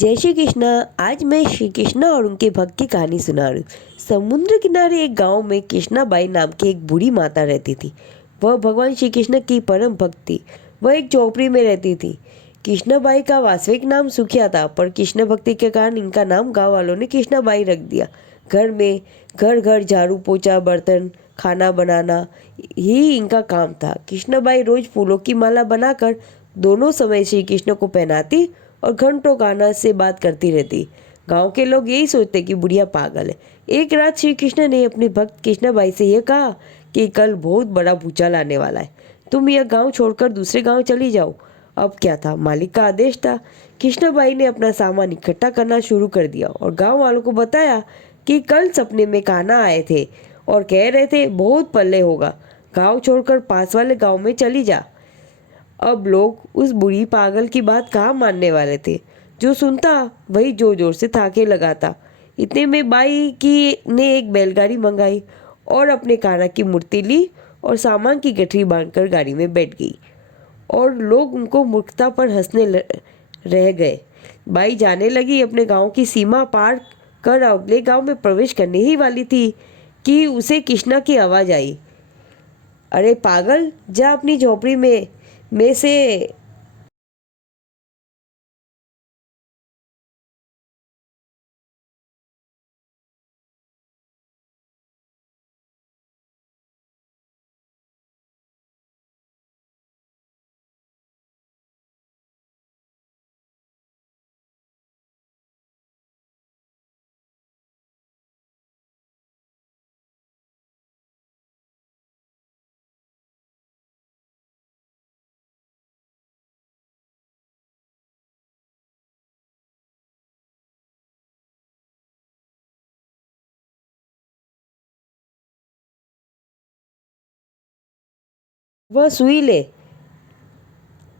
जय श्री कृष्णा। आज मैं श्री कृष्णा और उनके भक्त की कहानी सुना रही हूँ। समुद्र किनारे एक गांव में कृष्णाबाई नाम की एक बूढ़ी माता रहती थी। वह भगवान श्री कृष्ण की परम भक्त थी। वह एक झोपड़ी में रहती थी। कृष्णाबाई का वास्तविक नाम सुखिया था, पर कृष्ण भक्ति के कारण इनका नाम गांव वालों ने कृष्णाबाई रख दिया। घर में घर घर झाड़ू पोछा बर्तन खाना बनाना ही इनका काम था। कृष्णाबाई रोज फूलों की माला बनाकर दोनों समय श्री कृष्ण को पहनाती और घंटों गाना से बात करती रहती। गांव के लोग यही सोचते कि बुढ़िया पागल है। एक रात श्री कृष्ण ने अपने भक्त कृष्णाबाई से यह कहा कि कल बहुत बड़ा भूचाल आने वाला है, तुम यह गांव छोड़कर दूसरे गांव चली जाओ। अब क्या था, मालिक का आदेश था। कृष्णाबाई ने अपना सामान इकट्ठा करना शुरू कर दिया और गांव वालों को बताया कि कल सपने में कान्हा आए थे और कह रहे थे बहुत पल्ले होगा, गांव छोड़कर पास वाले गांव में चली जा। अब लोग उस बूढ़ी पागल की बात कहाँ मानने वाले थे। जो सुनता वही जोर जोर से ताके लगाता। इतने में बाई की ने एक बैलगाड़ी मंगाई और अपने कान्हा की मूर्ति ली और सामान की गठरी बांधकर गाड़ी में बैठ गई। और लोग उनको मूर्खता पर हंसने रह गए। बाई जाने लगी, अपने गांव की सीमा पार कर अगले गांव में प्रवेश करने ही वाली थी कि उसे कृष्णा की आवाज़ आई, अरे पागल, जा अपनी झोपड़ी में से वह सुई ले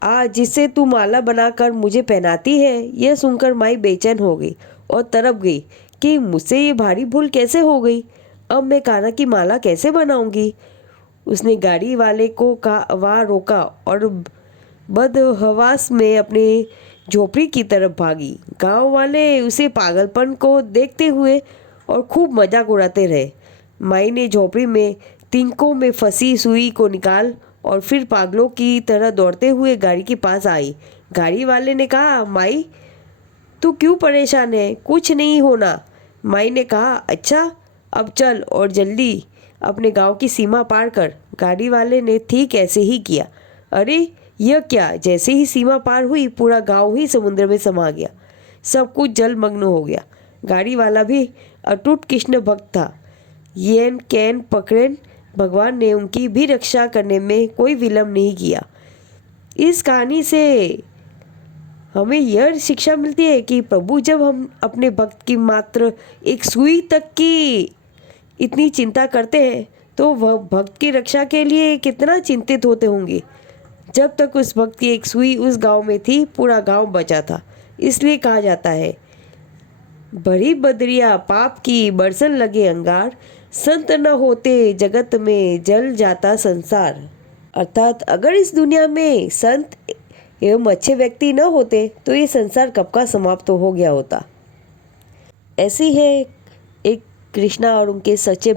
आ जिससे तू माला बनाकर मुझे पहनाती है। यह सुनकर माई बेचैन हो गई और तड़प गई कि मुझसे ये भारी भूल कैसे हो गई। अब मैं कान्हा की माला कैसे बनाऊंगी। उसने गाड़ी वाले को वहाँ रोका और बदहवास में अपने झोपड़ी की तरफ भागी। गांव वाले उसे पागलपन को देखते हुए और खूब मजाक उड़ाते रहे। माई ने झोपड़ी में तिनकों में फंसी सुई को निकाल और फिर पागलों की तरह दौड़ते हुए गाड़ी के पास आई। गाड़ी वाले ने कहा, माई तू क्यों परेशान है, कुछ नहीं होना। माई ने कहा, अच्छा अब चल और जल्दी अपने गांव की सीमा पार कर। गाड़ी वाले ने ठीक ऐसे ही किया। अरे यह क्या, जैसे ही सीमा पार हुई पूरा गांव ही समुद्र में समा गया। सब कुछ जलमग्न हो गया। गाड़ी वाला भी अटूट कृष्ण भक्त था। येन कैन पकड़ेन भगवान ने उनकी भी रक्षा करने में कोई विलम्ब नहीं किया। इस कहानी से हमें यह शिक्षा मिलती है कि प्रभु जब हम अपने भक्त की मात्र एक सुई तक की इतनी चिंता करते हैं तो वह भक्त की रक्षा के लिए कितना चिंतित होते होंगे। जब तक उस भक्त की एक सुई उस गांव में थी पूरा गांव बचा था। इसलिए कहा जाता है, बड़ी बदरिया पाप की बरसन लगे अंगार, संत न होते जगत में जल जाता संसार। अर्थात अगर इस दुनिया में संत एवं अच्छे व्यक्ति न होते तो ये संसार कब का समाप्त हो गया होता। ऐसी है एक कृष्णा और उनके सच्चे